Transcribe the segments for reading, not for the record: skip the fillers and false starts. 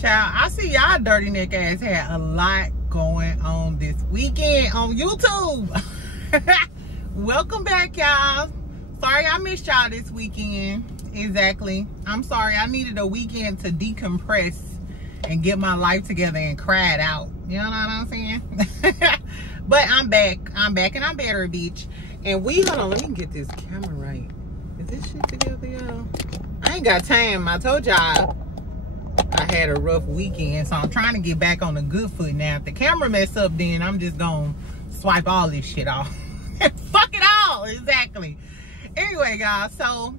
Child, I see y'all dirty neck ass had a lot going on this weekend on YouTube. Welcome back, y'all. Sorry I missed y'all this weekend. Exactly. I'm sorry. I needed a weekend to decompress and get my life together and cry it out. You know what I'm saying? But I'm back. I'm back and I'm better, bitch. And hold on, let me get this camera right. Is this shit together, y'all? I ain't got time. I told y'all I had a rough weekend, so I'm trying to get back on a good foot now. If the camera mess up, then I'm just gonna swipe all this shit off. Fuck it all. Exactly. Anyway, y'all, so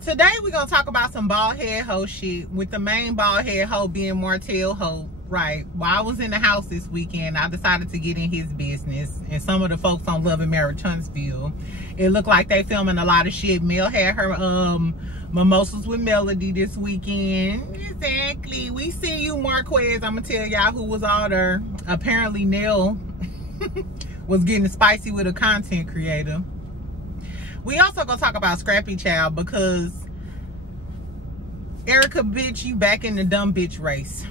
today we're gonna talk about some bald head hoe shit, with the main bald head hoe being Martell hoe. Right. While I was in the house this weekend, I decided to get in his business, and some of the folks on Love and Marriage Huntsville, it looked like they filming a lot of shit. Mel had her Mimosas with Melody this weekend. Exactly. We see you, Marquez. I'm gonna tell y'all who was all there. Apparently Nell was getting spicy with a content creator. We also gonna talk about Scrappy, child, because Erica, bitch, you back in the dumb bitch race.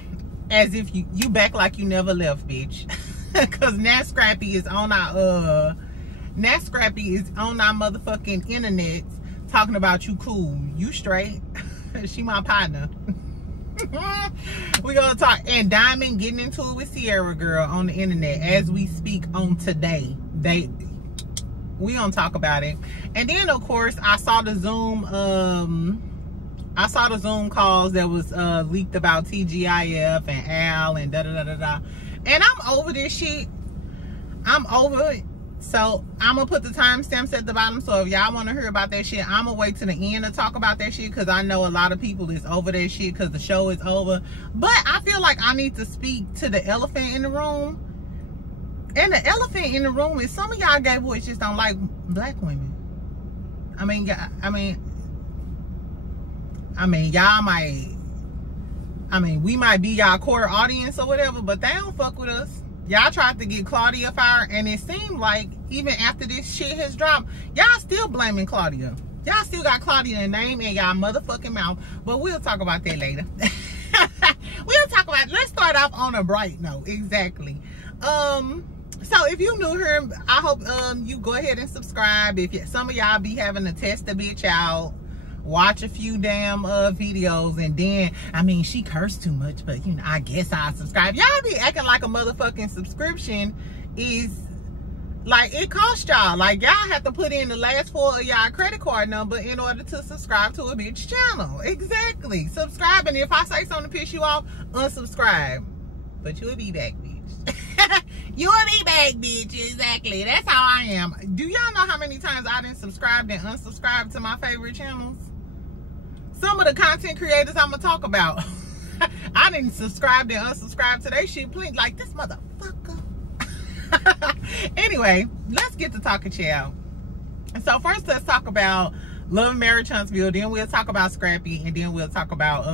As if you back like you never left, bitch. Cause now Scrappy is on our motherfucking internet talking about you cool. You straight. She my partner. We gonna talk, and Diamond getting into it with Sierra girl on the internet as we speak on today. We gonna talk about it. And then of course I saw the Zoom calls that was leaked about TGIF and Al and da-da-da-da-da. And I'm over this shit. I'm over it. So I'm gonna put the timestamps at the bottom. So if y'all want to hear about that shit, I'm gonna wait to the end to talk about that shit, because I know a lot of people is over that shit because the show is over. But I feel like I need to speak to the elephant in the room. And the elephant in the room is some of y'all gay boys just don't like black women. We might be y'all core audience or whatever, but they don't fuck with us. Y'all tried to get Claudia fired, and it seemed like even after this shit has dropped, y'all still blaming Claudia. Y'all still got Claudia in the name and y'all motherfucking mouth, but we'll talk about that later. Let's start off on a bright note. Exactly. So if you new here, I hope you go ahead and subscribe. If some of y'all be having to test a bitch out, watch a few damn videos, and then she cursed too much, but you know, I guess I'll subscribe. Y'all be acting like a motherfucking subscription is like it costs y'all. Like y'all have to put in the last 4 of y'all credit card number in order to subscribe to a bitch channel. Exactly. Subscribe, and if I say something to piss you off, unsubscribe. But you'll be back, bitch. You'll be back, bitch. Exactly. That's how I am. Do y'all know how many times I done subscribed and unsubscribed to my favorite channels? Some of the content creators I'm gonna talk about, I didn't subscribe and unsubscribe to their shit. Please, like this motherfucker. Anyway, let's get to talking, child. So first, let's talk about Love and Marriage Huntsville. Then we'll talk about Scrappy, and then we'll talk about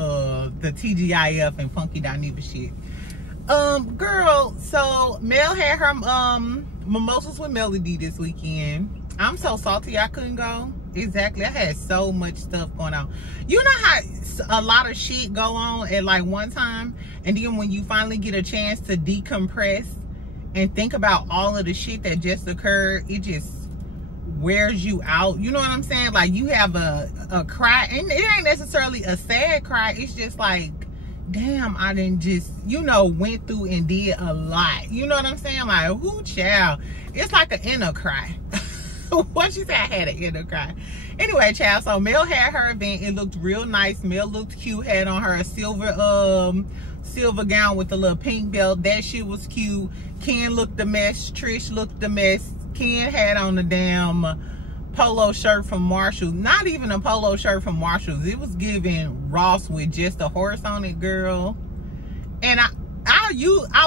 the TGIF and Funky Dineva shit. Girl, so Mel had her Mimosas with Melody this weekend. I'm so salty I couldn't go. Exactly. I had so much stuff going on. You know how a lot of shit go on at like one time, and then when you finally get a chance to decompress and think about all of the shit that just occurred, it just wears you out. You know what I'm saying? Like you have a cry, and it ain't necessarily a sad cry. It's just like, damn, I didn't just, you know, went through and did a lot. You know what I'm saying? Like, whoo, child. It's like an inner cry. What she said, I had an inner cry. Anyway, child, so Mel had her event. It looked real nice. Mel looked cute. Had on her a silver gown with a little pink belt. That shit was cute. Ken looked a mess. Trish looked a mess. Ken had on a damn polo shirt from Marshalls. Not even a polo shirt from Marshalls. It was giving Ross with just a horse on it, girl. And I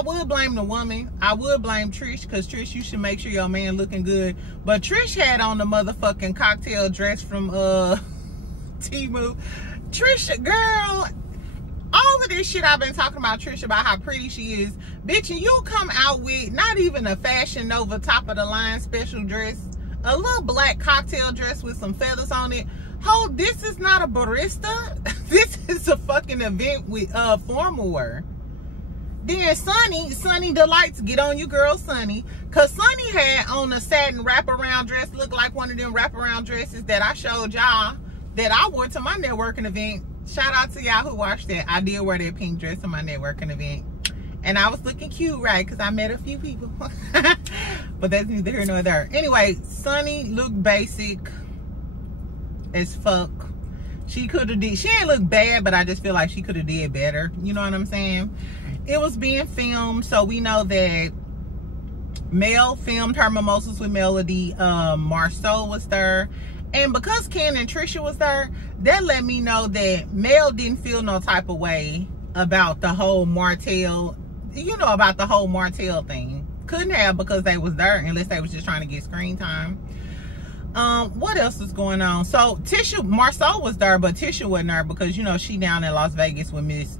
would blame the woman. I would blame Trish, because Trish, you should make sure your man looking good. But Trish had on the motherfucking cocktail dress from Temu. Trish, girl, all of this shit I've been talking about Trish, about how pretty she is, bitch, and you come out with not even a Fashion Nova top of the line special dress, a little black cocktail dress with some feathers on it. Ho, this is not a barista. This is a fucking event with formal wear. Then Sunny Delights, get on you, girl, Sunny. Because Sunny had on a satin wraparound dress, looked like one of them wraparound dresses that I showed y'all that I wore to my networking event. Shout out to y'all who watched that. I did wear that pink dress to my networking event. And I was looking cute, right? Because I met a few people. But that's neither here nor there. Anyway, Sunny looked basic as fuck. She could have did, she ain't look bad, but I just feel like she could have did better. You know what I'm saying? It was being filmed, so we know that Mel filmed her Mimosas with Melody. Marcel was there. And because Ken and Trisha was there, that let me know that Mel didn't feel no type of way about the whole Martell, you know, about the whole Martell thing. Couldn't have, because they was there, unless they was just trying to get screen time. What else is going on? So Tisha, Marcel was there, but Tisha wasn't there because, you know, she down in Las Vegas with Miss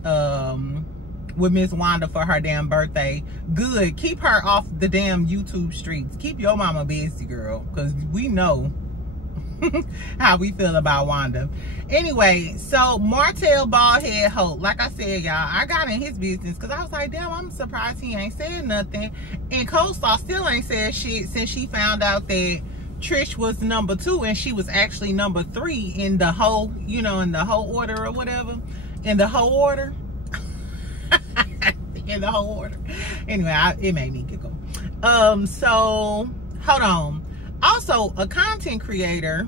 Wanda for her damn birthday. Good. Keep her off the damn YouTube streets. Keep your mama busy, girl, because we know how we feel about Wanda. Anyway, so Martell Baldhead Hope, like I said, y'all, I got in his business because I was like, damn, I'm surprised he ain't said nothing. And Coleslaw still ain't said shit since she found out that Trish was number 2 and she was actually number 3 in the whole, you know, in the whole order or whatever. In the whole order. In the whole order. Anyway, it made me giggle. So hold on. Also, a content creator,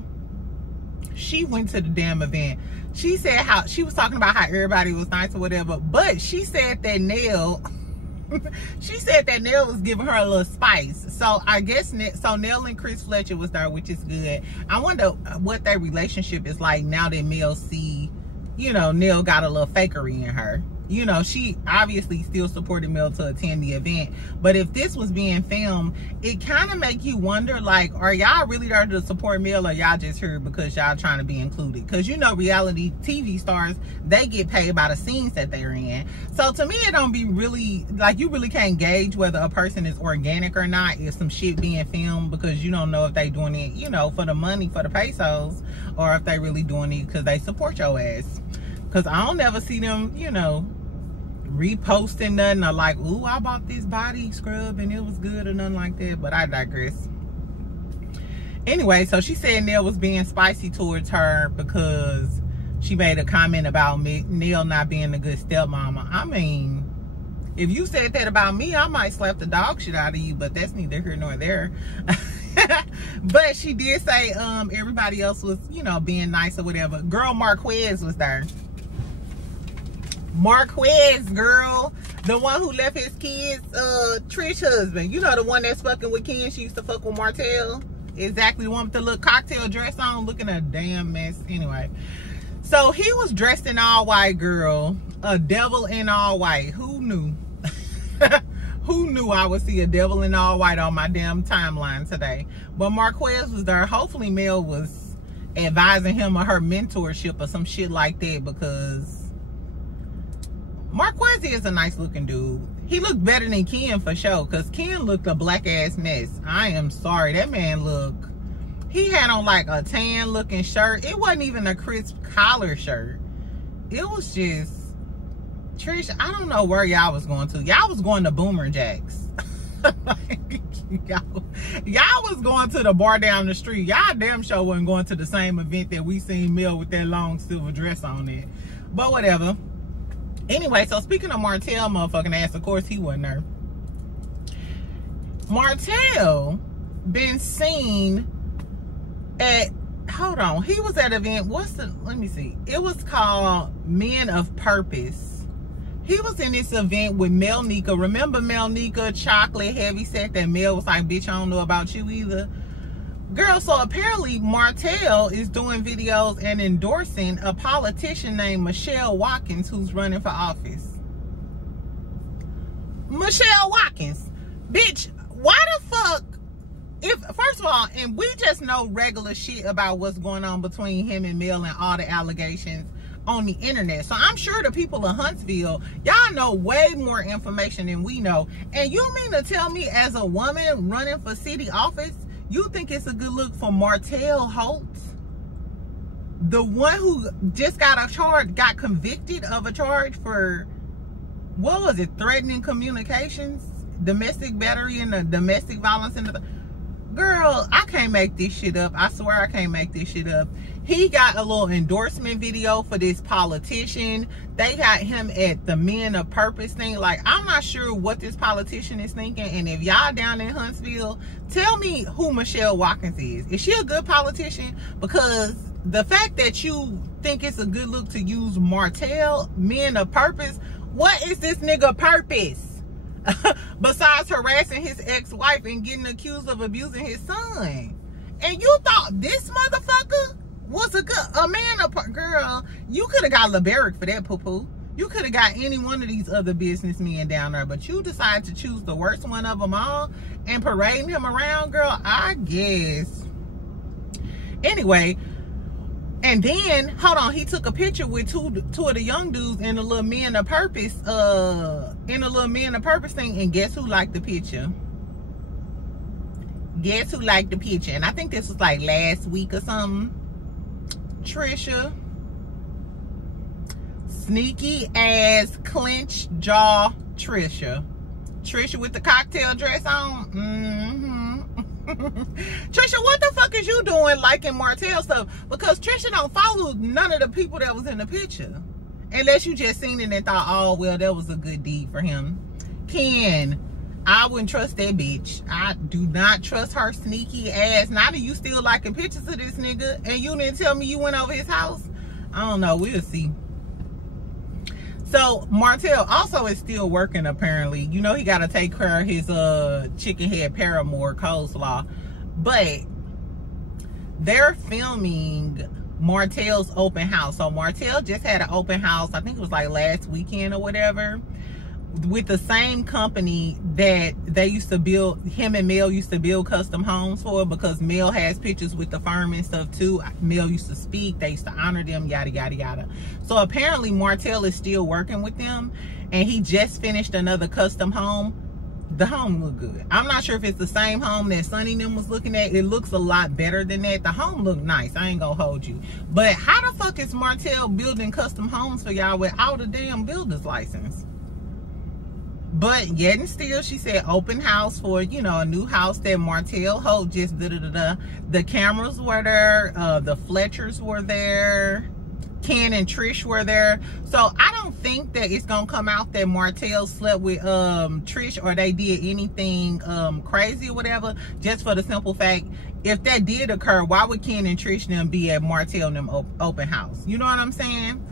she went to the damn event. She said how she was talking about how everybody was nice or whatever, but she said that Nell she said that Nell was giving her a little spice. So I guess so Nell and Chris Fletcher was there, which is good. I wonder what their relationship is like now that Mel see, you know, Nell got a little fakery in her. You know, she obviously still supported Mel to attend the event. But if this was being filmed, it kind of make you wonder, like, are y'all really there to support Mel, or y'all just here because y'all trying to be included? Because, you know, reality TV stars, they get paid by the scenes that they're in. So to me, it don't be really, like, you really can't gauge whether a person is organic or not if some shit being filmed, because you don't know if they doing it, you know, for the money, for the pesos, or if they really doing it because they support your ass. Because I don't never see them, you know, reposting nothing or like, ooh, I bought this body scrub and it was good or nothing like that. But I digress. Anyway, so she said Nell was being spicy towards her because she made a comment about Nell not being a good stepmama. I mean, if you said that about me, I might slap the dog shit out of you, but that's neither here nor there. But she did say everybody else was, you know, being nice or whatever. Girl Marquez was there. Marquez, girl, the one who left his kids, Trish husband. You know, the one that's fucking with Ken. She used to fuck with Martell. Exactly, the one with the little cocktail dress on, looking a damn mess. Anyway, so he was dressed in all white, girl. A devil in all white. Who knew? Who knew I would see a devil in all white on my damn timeline today? But Marquez was there. Hopefully Mel was advising him of her mentorship or some shit like that, because Marquez is a nice looking dude. He looked better than Ken for sure, because Ken looked a black ass mess. I am sorry. That man looked, he had on like a tan looking shirt. It wasn't even a crisp collar shirt. It was just, Trish, I don't know where y'all was going to. Y'all was going to Boomer Jacks. Y'all was going to the bar down the street. Y'all damn sure wasn't going to the same event that we seen Mel with that long silver dress on it. But whatever. Anyway, so speaking of Martell motherfucking ass, of course he wasn't there. Martell been seen at, hold on, he was at an event, let me see. It was called Men of Purpose. He was in this event with Mel Nika. Remember Mel Nika, chocolate heavy set that Mel was like, bitch, I don't know about you either. Girl, so apparently Martell is doing videos and endorsing a politician named Michelle Watkins who's running for office. Michelle Watkins. Bitch, why the fuck? If, first of all, and we just know regular shit about what's going on between him and Mel and all the allegations on the internet. So I'm sure the people of Huntsville, y'all know way more information than we know. And you mean to tell me, as a woman running for city office, you think it's a good look for Martell Holtz? the one who just got convicted of a charge for, what was it, threatening communications, domestic battery, and domestic violence. Girl, I can't make this shit up. I swear I can't make this shit up. He got a little endorsement video for this politician. They got him at the Men of Purpose thing. Like, I'm not sure what this politician is thinking. And if y'all down in Huntsville, tell me who Michelle Watkins is. Is she a good politician? Because the fact that you think it's a good look to use Martell, Men of Purpose, what is this nigga purpose? Besides harassing his ex-wife and getting accused of abusing his son. And you thought this motherfucker was a man of, girl, you could have got LeBaric for that poo-poo. You could have got any one of these other businessmen down there, but you decided to choose the worst one of them all and parading him around, girl, I guess. Anyway, and then, hold on, he took a picture with two of the young dudes in the little Men of Purpose, thing, and guess who liked the picture? Guess who liked the picture? And I think this was like last week or something. Trisha. Sneaky ass clenched jaw Trisha. Trisha with the cocktail dress on. Trisha, what the fuck is you doing liking Martell stuff? Because Trisha don't follow none of the people that was in the picture. Unless you just seen it and thought, oh, well, that was a good deed for him. Ken, I wouldn't trust that bitch. I do not trust her sneaky ass. Now that you still liking pictures of this nigga and you didn't tell me you went over his house. I don't know. We'll see. So Martell also is still working apparently. You know he got to take care of his chicken head paramour coleslaw. But they're filming Martell's open house. So Martell just had an open house. I think it was like last weekend or whatever. With the same company that they used to build, him and Mel used to build custom homes for, because Mel has pictures with the firm and stuff too. Mel used to speak, they used to honor them, yada yada yada. So apparently Martell is still working with them, and he just finished another custom home. The home looked good. I'm not sure if it's the same home that Sonny and them was looking at. It looks a lot better than that. The home looked nice, I ain't gonna hold you. But how the fuck is Martell building custom homes for y'all without a damn builder's license? But yet and still, she said open house for, you know, a new house that Martell Holt just da-da-da-da. The cameras were there. The Fletchers were there. Ken and Trish were there. So I don't think that it's going to come out that Martell slept with Trish or they did anything crazy or whatever. Just for the simple fact, if that did occur, why would Ken and Trish and them be at Martell and them open house? You know what I'm saying?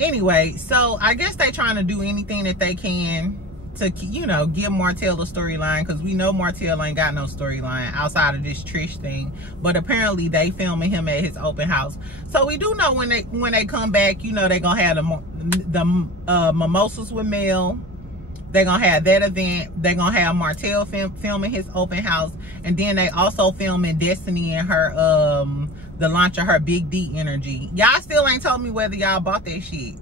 Anyway, so I guess they trying to do anything that they can to, you know, give Martell a storyline, because we know Martell ain't got no storyline outside of this Trish thing. But apparently they filming him at his open house. So we do know when they come back, you know, they gonna have the Mimosas with Mel. They're gonna have that event. They're gonna have Martell filming his open house, and then they also filming Destiny and her the launch of her Big D Energy. Y'all still ain't told me whether y'all bought that shit.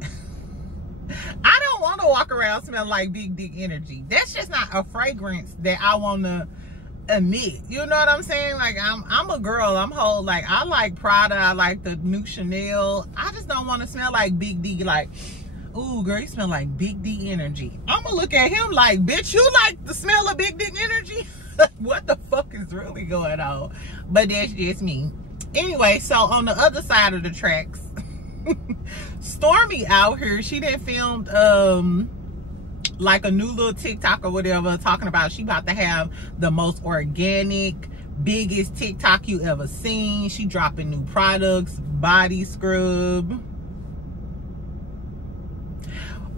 I don't want to walk around smelling like Big Dick Energy. That's just not a fragrance that I want to admit. You know what I'm saying? Like, I'm a girl. I'm whole. Like, I like Prada. I like the new Chanel. I just don't want to smell like Big D. Like, ooh, girl, you smell like Big D Energy. I'm going to look at him like, bitch, you like the smell of Big Dick Energy? What the fuck is really going on? But that's just me. Anyway, so on the other side of the tracks, Stormy out here, she done filmed like a new little TikTok or whatever, talking about she about to have the most organic, biggest TikTok you ever seen. She dropping new products, body scrub.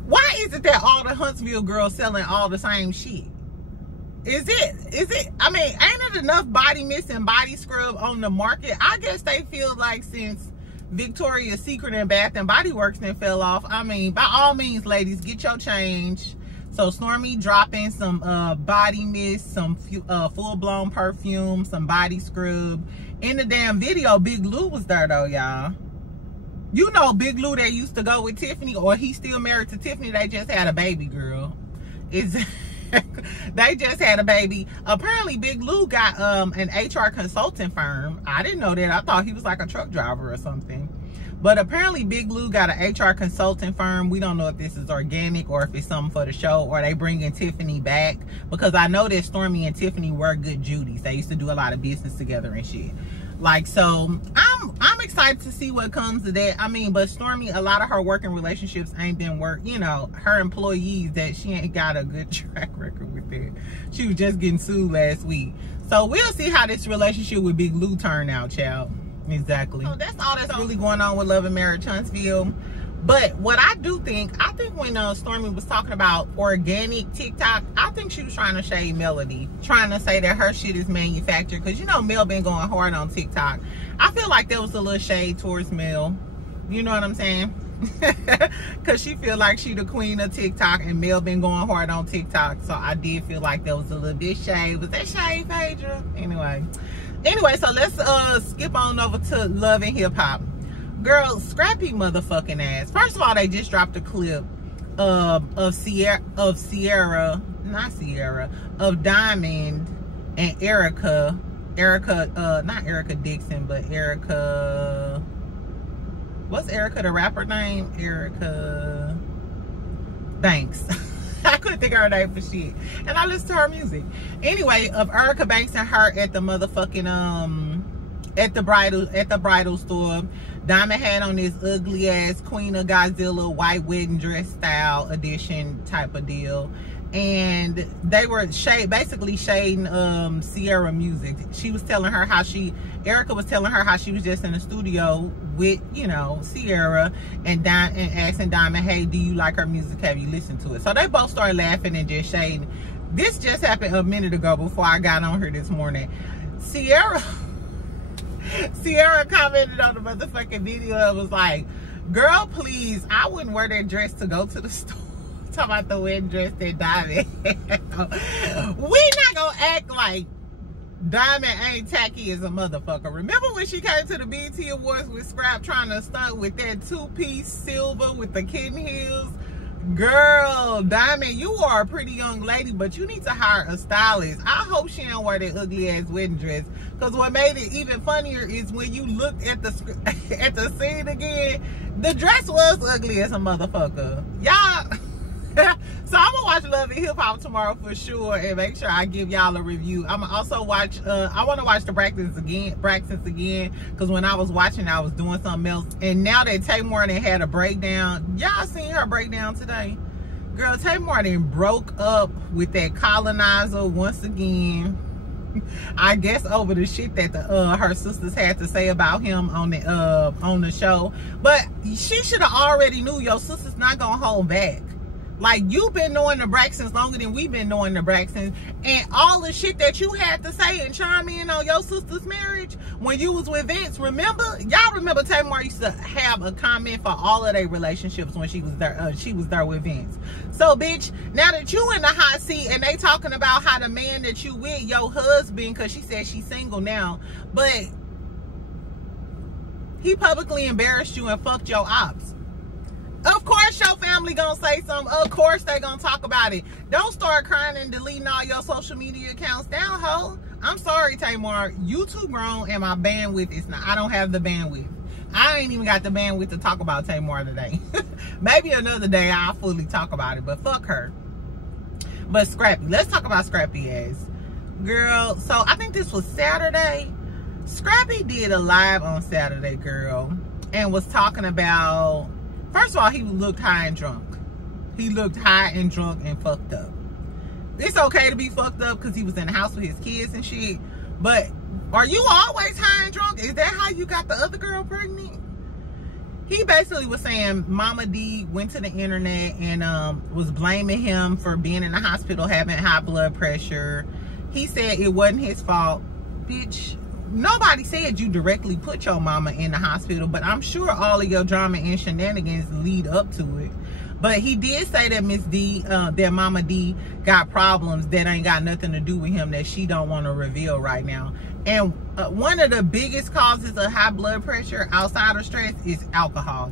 Why is it that all the Huntsville girls selling all the same shit? Is it, I mean, ain't it enough body mist and body scrub on the market? I guess they feel like since Victoria's Secret and Bath and Body Works then fell off, I mean, by all means, ladies, get your change. So Stormy dropping some body mist, some full-blown perfume, some body scrub. In the damn video, Big Lou was there though, y'all. You know Big Lou that used to go with Tiffany, or he's still married to Tiffany. They just had a baby, girl. They just had a baby. Apparently Big Lou got an HR consulting firm. I didn't know that. I thought he was like a truck driver or something. But apparently Big Lou got an HR consulting firm. We don't know if this is organic or if it's something for the show, or they bringing Tiffany back, because I know that Stormy and Tiffany were good Judies. They used to do a lot of business together and shit. Like, so I'm excited to see what comes of that. I mean, but Stormy, a lot of her working relationships ain't been you know, her employees, that she ain't got a good track record with that. She was just getting sued last week. So we'll see how this relationship with Big Lou turn out, child. Exactly. So that's all that's really going on with Love and Marriage Huntsville. But what I think when Stormy was talking about organic TikTok, I think she was trying to shade Melody, trying to say that her shit is manufactured, because you know Mel been going hard on TikTok. I feel like there was a little shade towards Mel. You know what I'm saying? Because she feel like she the queen of TikTok, and Mel been going hard on TikTok. So I did feel like there was a little bit shade. Was that shade, Phaedra? Anyway, so let's skip on over to Love and Hip Hop. Girl, Scrappy motherfucking ass. First of all, they just dropped a clip of Diamond and Erica, not Erica Dixon, but Erica, what's Erica the rapper name? Erica Banks. I couldn't think of her name for shit, and I listen to her music. Anyway, of Erica Banks and her at the motherfucking at the bridal store. Diamond had on this ugly ass Queen of Godzilla white wedding dress style edition type of deal, and they were basically shading Sierra music. She was telling her how Erica was telling her how she was just in the studio with, you know, Sierra, and asking Diamond, hey, do you like her music? Have you listened to it? So they both started laughing and just shading. This just happened a minute ago before I got on here this morning. Sierra commented on the motherfucking video and was like, girl, please, I wouldn't wear that dress to go to the store. Talking about the wedding dress that Diamond had. We not gonna act like Diamond ain't tacky as a motherfucker. Remember when she came to the BET Awards with Scrap trying to stunt with that two-piece silver with the kitten heels? Girl, Diamond, you are a pretty young lady, but you need to hire a stylist. I hope she don't wear that ugly ass wedding dress, because what made it even funnier is when you looked at the scene again, the dress was ugly as a motherfucker. Y'all. So I'm gonna watch Love and Hip Hop tomorrow for sure, and make sure I give y'all a review. I'm gonna also watch I want to watch the Braxtons again, because when I was watching, I was doing something else. And now that Tamar had a breakdown, y'all seen her breakdown today? Girl, Tamar broke up with that colonizer once again. I guess over the shit that her sisters had to say about him on the show. But she should have already knew your sister's not gonna hold back. Like, you've been knowing the Braxtons longer than we've been knowing the Braxtons, and all the shit that you had to say and chime in on your sister's marriage when you was with Vince, remember? Y'all remember Tamar used to have a comment for all of their relationships when she was there with Vince. So, bitch, now that you in the hot seat and they talking about how the man that you with, your husband, because she said she's single now, but he publicly embarrassed you and fucked your ops. Of course your family gonna say something. Of course they gonna talk about it. Don't start crying and deleting all your social media accounts down, ho. I'm sorry, Tamar. You too grown, and my bandwidth is not. I don't have the bandwidth. I ain't even got the bandwidth to talk about Tamar today. Maybe another day I'll fully talk about it, but fuck her. But Scrappy, let's talk about Scrappy ass. Girl, so I think this was Saturday. Scrappy did a live on Saturday, girl, and was talking about, first of all, he looked high and drunk. He looked high and drunk and fucked up. It's okay to be fucked up because he was in the house with his kids and shit. But are you always high and drunk? Is that how you got the other girl pregnant? He basically was saying Momma Dee went to the internet and was blaming him for being in the hospital having high blood pressure. He said it wasn't his fault. Bitch, nobody said you directly put your mama in the hospital, but I'm sure all of your drama and shenanigans lead up to it. But he did say that Miss D, that Momma Dee got problems that ain't got nothing to do with him that she don't want to reveal right now. And one of the biggest causes of high blood pressure outside of stress is alcohol.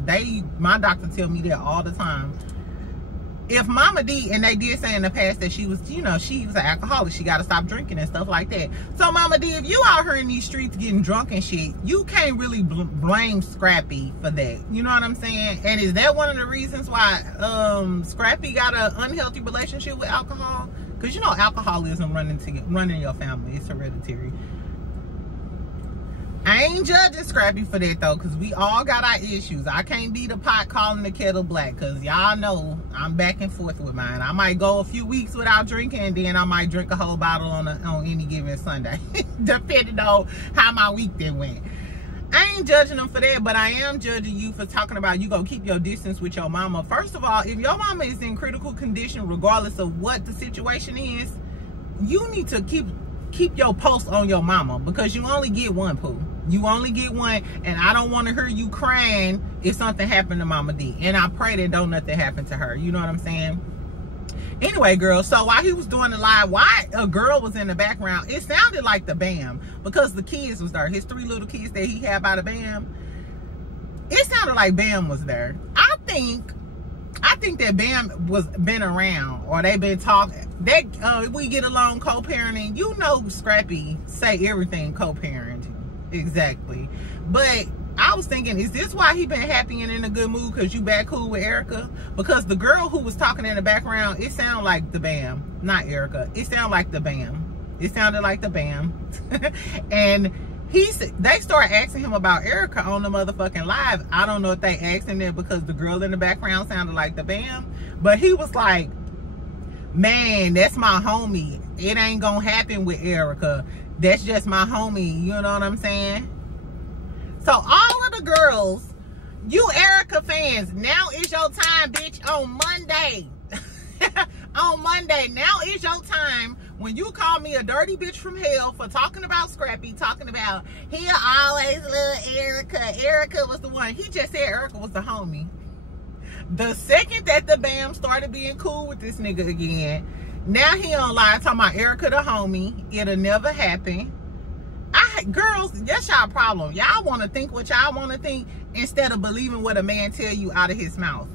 My doctor tell me that all the time. if Momma Dee, and they did say in the past that she was, you know, she was an alcoholic, she got to stop drinking and stuff like that. So Momma Dee, if you out here in these streets getting drunk and shit, you can't really blame Scrappy for that. You know what I'm saying? And is that one of the reasons why Scrappy got an unhealthy relationship with alcohol? Because you know alcoholism running your family, it's hereditary. I ain't judging Scrappy for that though, because we all got our issues. I can't be the pot calling the kettle black, because y'all know I'm back and forth with mine. I might go a few weeks without drinking, and then I might drink a whole bottle on any given Sunday, depending on how my week then went. I ain't judging them for that, but I am judging you for talking about you gonna keep your distance with your mama. First of all, if your mama is in critical condition, regardless of what the situation is, you need to keep your post on your mama, because you only get one, poo. You only get one, and I don't want to hear you crying if something happened to Momma Dee. And I pray that don't nothing happen to her. You know what I'm saying? Anyway, girl, so while he was doing the live, why a girl was in the background, it sounded like the BAM, because the kids was there. His 3 little kids that he had by the BAM. It sounded like BAM was there. I think that BAM was been around, or they been talking. We get along co-parenting. You know, Scrappy say everything co-parenting. Exactly. But I was thinking, is this why he been happy and in a good mood? Because you back cool with Erica? Because the girl who was talking in the background, it sounded like the BAM, not Erica. It sounded like the BAM. It sounded like the BAM. And they started asking him about Erica on the motherfucking live. I don't know if they asked him that because the girl in the background sounded like the BAM. But he was like, man, that's my homie. It ain't gonna happen with Erica. That's just my homie. You know what I'm saying? So all of the girls, you Erica fans, now is your time, bitch, on Monday. On Monday, now is your time. When you call me a dirty bitch from hell for talking about Scrappy, talking about he always loved Erica. Erica was the one. He just said Erica was the homie. The second that the BAM started being cool with this nigga again, now he on live talking about Erica the homie. It'll never happen. Girls, that's y'all problem. Y'all want to think what y'all want to think instead of believing what a man tell you out of his mouth.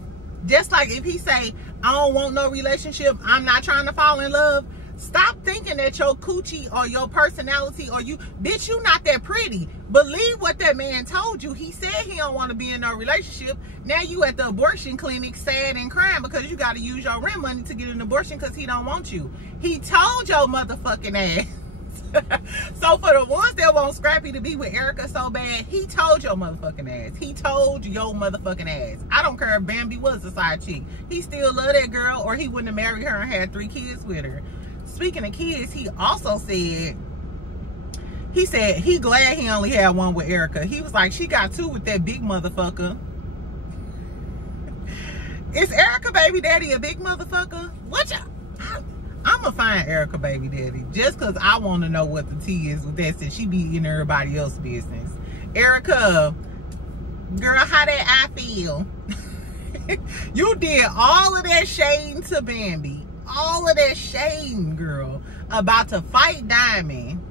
Just like if he say, I don't want no relationship, I'm not trying to fall in love. Stop thinking that your coochie or your personality or you, bitch, you not that pretty. Believe what that man told you. He said he don't want to be in no relationship. Now you at the abortion clinic sad and crying because you got to use your rent money to get an abortion because he don't want you. He told your motherfucking ass. So for the ones that want Scrappy to be with Erica so bad, he told your motherfucking ass. He told your motherfucking ass. I don't care if Bambi was a side chick. He still love that girl, or he wouldn't have married her and had 3 kids with her. Speaking of kids, he also said, he glad he only had 1 with Erica. He was like, she got 2 with that big motherfucker. Is Erica baby daddy a big motherfucker? What y'all? I'm gonna find Erica baby daddy just because I want to know what the tea is with that, since she be in everybody else's business. Erica, girl, how that I feel? You did all of that shame to Bambi, all of that shame, girl, about to fight Diamond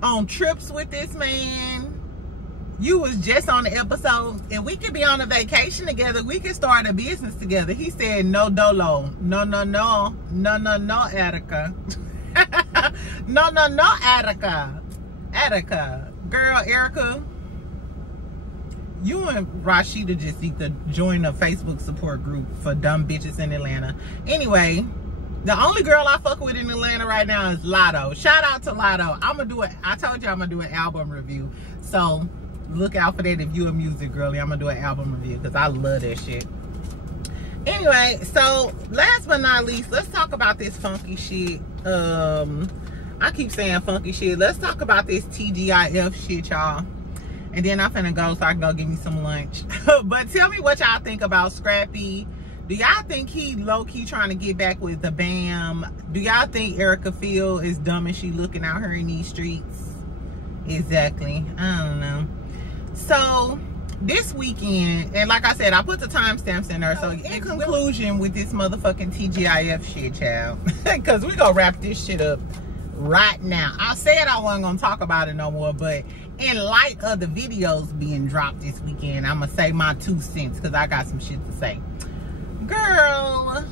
on trips with this man. You was just on the episode, and we could be on a vacation together. We could start a business together. He said, no dolo. No, no, no. No, no, no, Erica. No, no, no, Erica. Erica. Girl, Erica, you and Rashida just need to join a Facebook support group for dumb bitches in Atlanta. Anyway, the only girl I fuck with in Atlanta right now is Lotto. Shout out to Lotto. I'm going to do it. I told you I'm going to do an album review. So look out for that if you a music girly. I'm gonna do an album review because I love that shit. Anyway, so last but not least, let's talk about this funky shit. I keep saying funky shit. Let's talk about this TGIF shit, y'all. And then I'm finna go so I can go get me some lunch. But tell me what y'all think about Scrappy. Do y'all think he low-key trying to get back with the BAM? Do y'all think Erica feel as dumb as she looking out here in these streets? Exactly. I don't know. So this weekend, and like I said, I put the timestamps in there. So in conclusion with this motherfucking TGIF shit, child, because we gonna wrap this shit up right now. I said I wasn't gonna talk about it no more, but in light of the videos being dropped this weekend, I'm gonna say my 2 cents because I got some shit to say. Girl,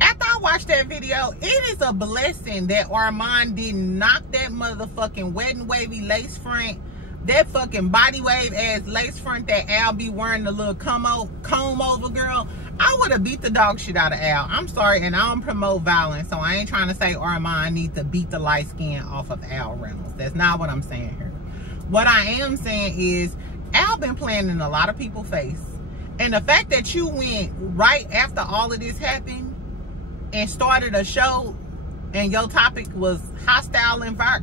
after I watched that video, it is a blessing that Armand didn't knock that motherfucking wet and wavy lace front, that fucking body wave ass lace front that Al be wearing, the little comb over, girl. I would have beat the dog shit out of Al. I'm sorry, and I don't promote violence, so I ain't trying to say Armand needs to beat the light skin off of Al Reynolds. That's not what I'm saying here. What I am saying is, Al been playing in a lot of people's face. And the fact that you went right after all of this happened and started a show and your topic was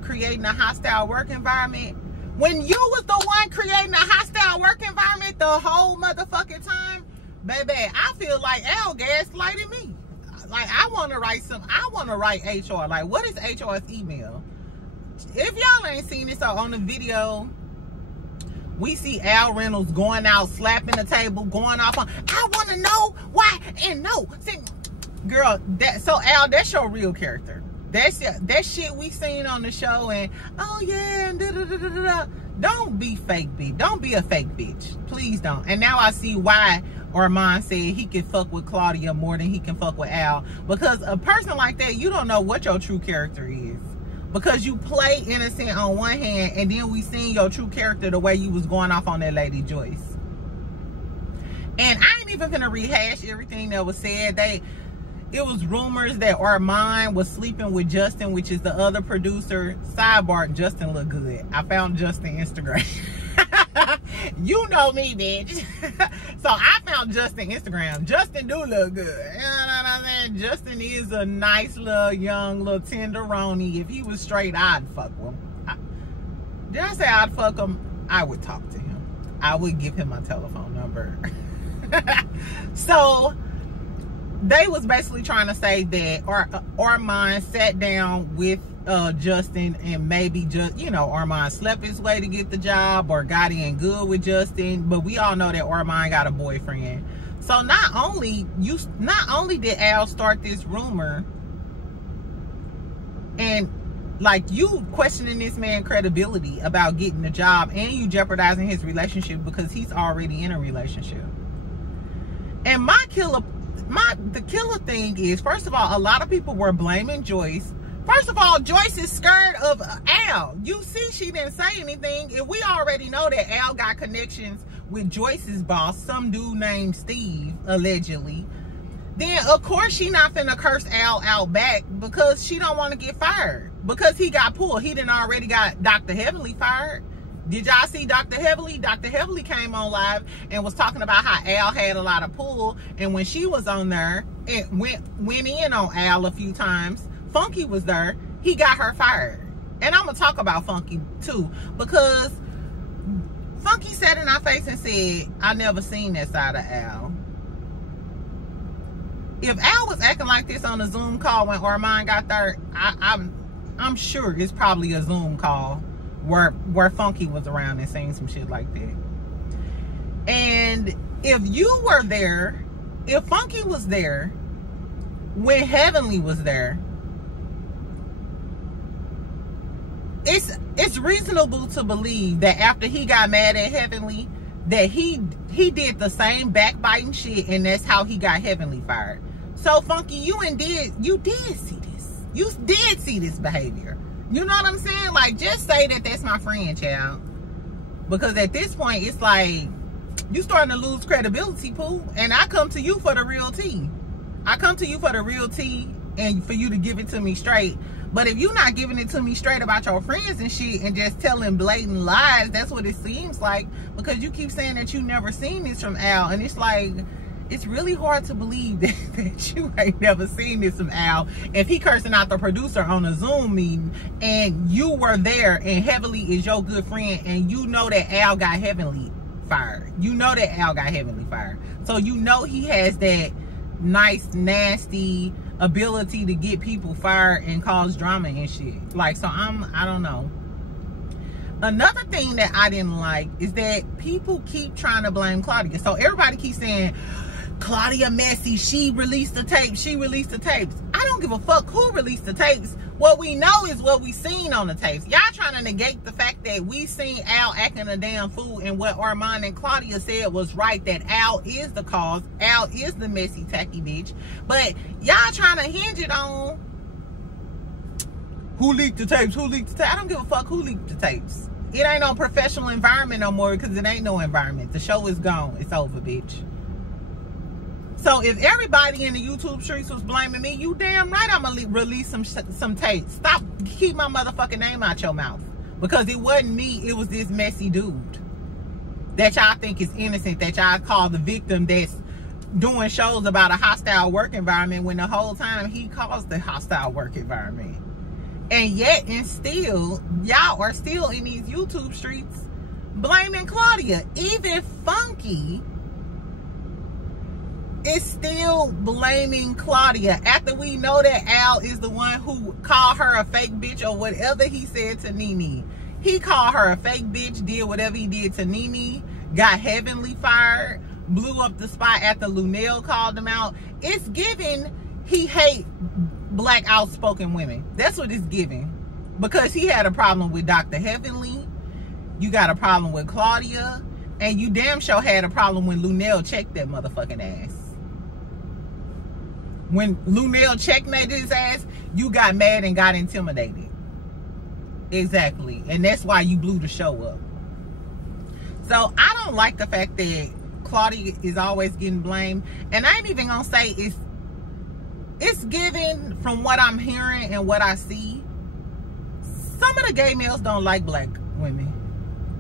creating a hostile work environment, when you was the one creating a hostile work environment the whole motherfucking time, baby, I feel like Al gaslighting me. Like, I want to write HR. Like, what is HR's email? If y'all ain't seen this on the video, we see Al Reynolds going out, slapping the table, going off on, I want to know why, and no. See, girl, so Al, that's your real character. That shit we seen on the show, and oh yeah, and da-da-da-da-da. Don't be fake, bitch. Don't be a fake bitch. Please don't. And now I see why Armand said he can fuck with Claudia more than he can fuck with Al. Because a person like that, you don't know what your true character is. Because you play innocent on one hand, and then we seen your true character the way you was going off on that lady Joyce. And I ain't even gonna rehash everything that was said. It was rumors that Armand was sleeping with Justin, which is the other producer. Sidebar, Justin look good. I found Justin Instagram. You know me, bitch. So I found Justin Instagram. Justin do look good. You know what I'm saying? Justin is a nice little young little tenderoni. If he was straight, I'd fuck him. Did I say I'd fuck him? I would talk to him. I would give him my telephone number. So they was basically trying to say that Armand sat down with Justin, and maybe just, you know, Armand slept his way to get the job or got in good with Justin. But we all know that Armand got a boyfriend. So not only did Al start this rumor, and like, you questioning this man's credibility about getting the job, and you jeopardizing his relationship because he's already in a relationship. And the killer thing is, first of all, a lot of people were blaming Joyce. First of all, Joyce is scared of Al. You see, she didn't say anything. And we already know that Al got connections with Joyce's boss, some dude named Steve, allegedly. Then, of course, she not finna curse Al out back because she don't want to get fired. Because he got pulled. He done already got Dr. Heavenly fired. Did y'all see Dr. Heavenly? Dr. Heavenly came on live and was talking about how Al had a lot of pull. And when she was on there, it went in on Al a few times. Funky was there. He got her fired. And I'm going to talk about Funky too. Because Funky sat in our face and said, I never seen that side of Al. If Al was acting like this on a Zoom call when Armand got there, I'm sure it's probably a Zoom call where Funky was around and saying some shit like that. And if you were there, if Funky was there when Heavenly was there, it's reasonable to believe that after he got mad at Heavenly, that he did the same backbiting shit, and that's how he got Heavenly fired. So Funky, you did see this. You did see this behavior. You know what I'm saying? Like, just say that that's my friend, child. Because at this point, it's like, you starting to lose credibility, Pooh. And I come to you for the real tea. I come to you for the real tea and for you to give it to me straight. But if you're not giving it to me straight about your friends and shit and just telling blatant lies, that's what it seems like. Because you keep saying that you never seen this from Al. And it's like, it's really hard to believe that you ain't never seen this from Al. If he cursing out the producer on a Zoom meeting and you were there and Heavenly is your good friend and you know that Al got Heavenly fired. You know that Al got Heavenly fired. So you know he has that nice, nasty ability to get people fired and cause drama and shit. Like, so I don't know. Another thing that I didn't like is that people keep trying to blame Claudia. So everybody keeps saying, Claudia messy, she released the tapes, she released the tapes. I don't give a fuck who released the tapes. What we know is what we seen on the tapes. Y'all trying to negate the fact that we seen Al acting a damn fool, and what Armand and Claudia said was right, that Al is the cause. Al is the messy, tacky bitch. But y'all trying to hinge it on who leaked the tapes, who leaked the tapes. I don't give a fuck who leaked the tapes. It ain't no professional environment no more, because it ain't no environment. The show is gone. It's over, bitch. So if everybody in the YouTube streets was blaming me, you damn right I'm gonna release some tapes. Stop, keep my motherfucking name out your mouth. Because it wasn't me, it was this messy dude that y'all think is innocent, that y'all call the victim that's doing shows about a hostile work environment, when the whole time he caused the hostile work environment. And yet and still, y'all are still in these YouTube streets blaming Claudia. Even Funky is still blaming Claudia after we know that Al is the one who called her a fake bitch, or whatever he said to Nene. He called her a fake bitch, did whatever he did to Nene, got Heavenly fired, blew up the spot after Lunel called him out. It's giving he hate black outspoken women. That's what it's giving. Because he had a problem with Dr. Heavenly, you got a problem with Claudia, and you damn sure had a problem when Lunel checked that motherfucking ass. When Lunel checkmated his ass, you got mad and got intimidated. Exactly. And that's why you blew the show up. So I don't like the fact that Claudia is always getting blamed. And I ain't even gonna say it's given, from what I'm hearing and what I see, some of the gay males don't like black women.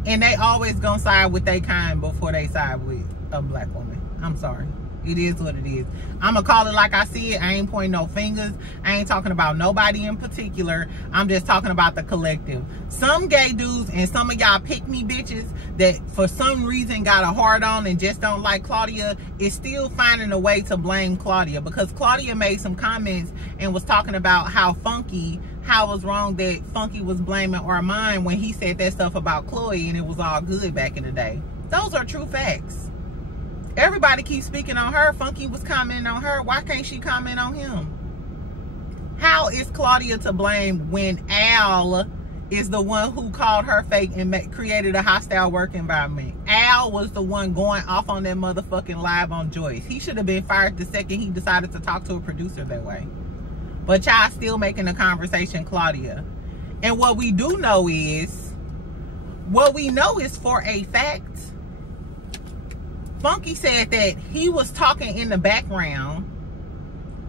And they always gonna side with their kind before they side with a black woman. I'm sorry. It is what it is. I'm going to call it like I see it. I ain't pointing no fingers. I ain't talking about nobody in particular. I'm just talking about the collective. Some gay dudes and some of y'all pick-me bitches that for some reason got a hard on and just don't like Claudia is still finding a way to blame Claudia, because Claudia made some comments and was talking about how it was wrong that Funky was blaming Armand when he said that stuff about Chloe and it was all good back in the day. Those are true facts. Everybody keeps speaking on her. Funky was commenting on her. Why can't she comment on him? How is Claudia to blame when Al is the one who called her fake and created a hostile work environment? Al was the one going off on that motherfucking live on Joyce. He should have been fired the second he decided to talk to a producer that way. But y'all still making the conversation Claudia. And what we know is for a fact, Funky said that he was talking in the background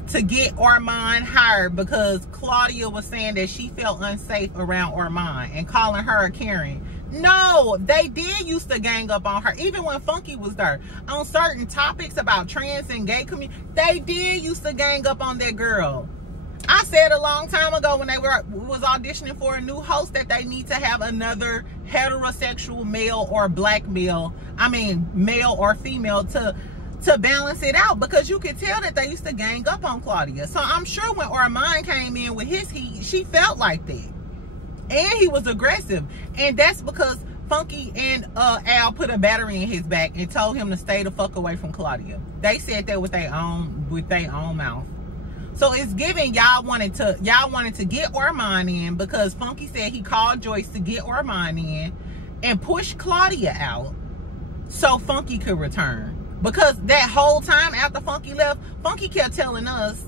to get Armand hired because Claudia was saying that she felt unsafe around Armand and calling her a Karen. No, they did used to gang up on her. Even when Funky was there on certain topics about trans and gay community, they did used to gang up on that girl. I said a long time ago when they was auditioning for a new host that they need to have another heterosexual male or black male, male or female to balance it out, because you could tell that they used to gang up on Claudia. So I'm sure when Armand came in with his heat, she felt like that. And he was aggressive. And that's because Funky and Al put a battery in his back and told him to stay the fuck away from Claudia. They said that with their own mouth. So it's given y'all wanted to get Armand in because Funky said he called Joyce to get Armand in and push Claudia out so Funky could return. Because that whole time after Funky left, Funky kept telling us,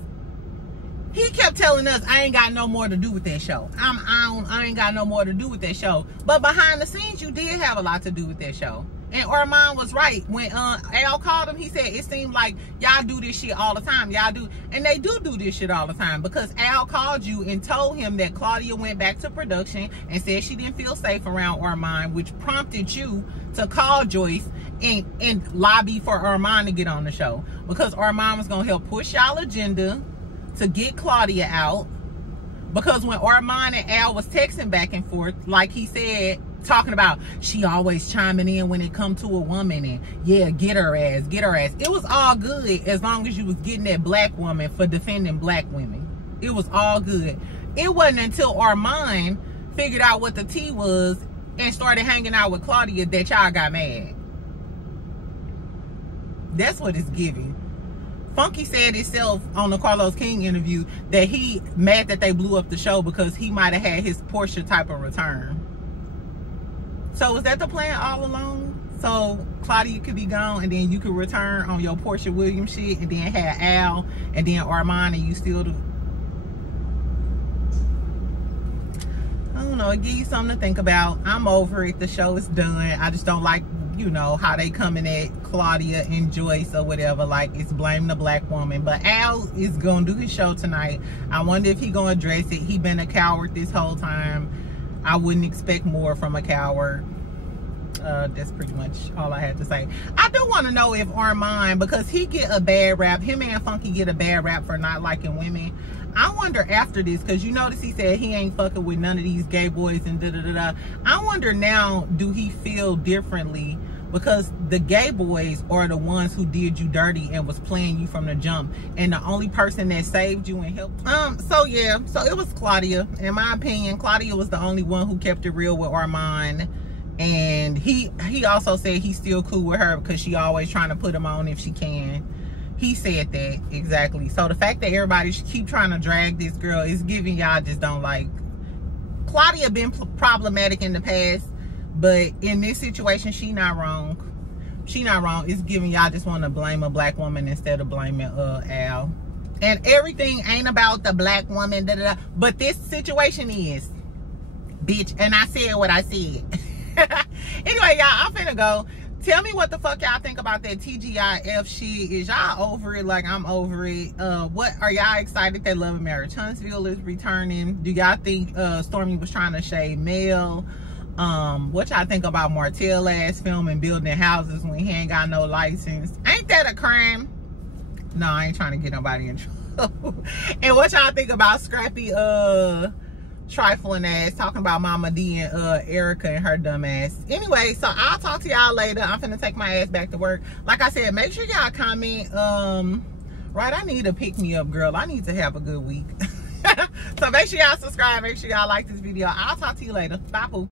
I ain't got no more to do with that show. I ain't got no more to do with that show. But behind the scenes, you did have a lot to do with that show. And Armand was right. When Al called him, he said, it seemed like y'all do this shit all the time. Y'all do. And they do this shit all the time, because Al called you and told him that Claudia went back to production and said she didn't feel safe around Armand, which prompted you to call Joyce and lobby for Armand to get on the show. Because Armand was going to help push y'all agenda to get Claudia out. Because when Armand and Al was texting back and forth, like he said, talking about she always chiming in when it come to a woman and yeah, get her ass. It was all good as long as you was getting that black woman for defending black women. It was all good. It wasn't until Armand figured out what the tea was and started hanging out with Claudia that y'all got mad. That's what it's giving. Funky said himself on the Carlos King interview that he mad that they blew up the show because he might have had his Portia type of return. So was that the plan all along? So Claudia could be gone and then you could return on your Portia Williams shit and then have Al and then Armand and you still do. I don't know, it gives you something to think about. I'm over it. The show is done. I just don't like, you know, how they coming at Claudia and Joyce or whatever. Like, it's blame the black woman. But Al is going to do his show tonight. I wonder if he going to address it. He been a coward this whole time. I wouldn't expect more from a coward. That's pretty much all I had to say. I do want to know if Armand, because he get a bad rap, him and Funky get a bad rap for not liking women. I wonder after this, because you notice he said he ain't fucking with none of these gay boys and da-da-da-da. I wonder now, do he feel differently? Because the gay boys are the ones who did you dirty and was playing you from the jump. And the only person that saved you and helped. So yeah, so it was Claudia. In my opinion, Claudia was the only one who kept it real with Armand. And he also said he's still cool with her because she always trying to put him on if she can. He said that, exactly. So the fact that everybody keep trying to drag this girl is giving y'all just don't like. Claudia been problematic in the past, but in this situation, she not wrong. She not wrong. It's giving y'all just want to blame a black woman instead of blaming Al. And everything ain't about the black woman, da, da, da. But this situation is, bitch. And I said what I said. Anyway, y'all, I'm finna go. Tell me what the fuck y'all think about that TGIF shit. Is y'all over it like I'm over it? What are y'all excited that Love and Marriage Huntsville is returning? Do y'all think Stormy was trying to shade Mel? What y'all think about Martell ass filming building houses when he ain't got no license? Ain't that a crime? No, I ain't trying to get nobody in trouble. And what y'all think about Scrappy trifling ass talking about Momma Dee and Erica and her dumb ass? Anyway, so I'll talk to y'all later. I'm finna take my ass back to work. Like I said, make sure y'all comment. Right, I need to pick me up, girl. I need to have a good week. So make sure y'all subscribe. Make sure y'all like this video. I'll talk to you later. Bye, poo.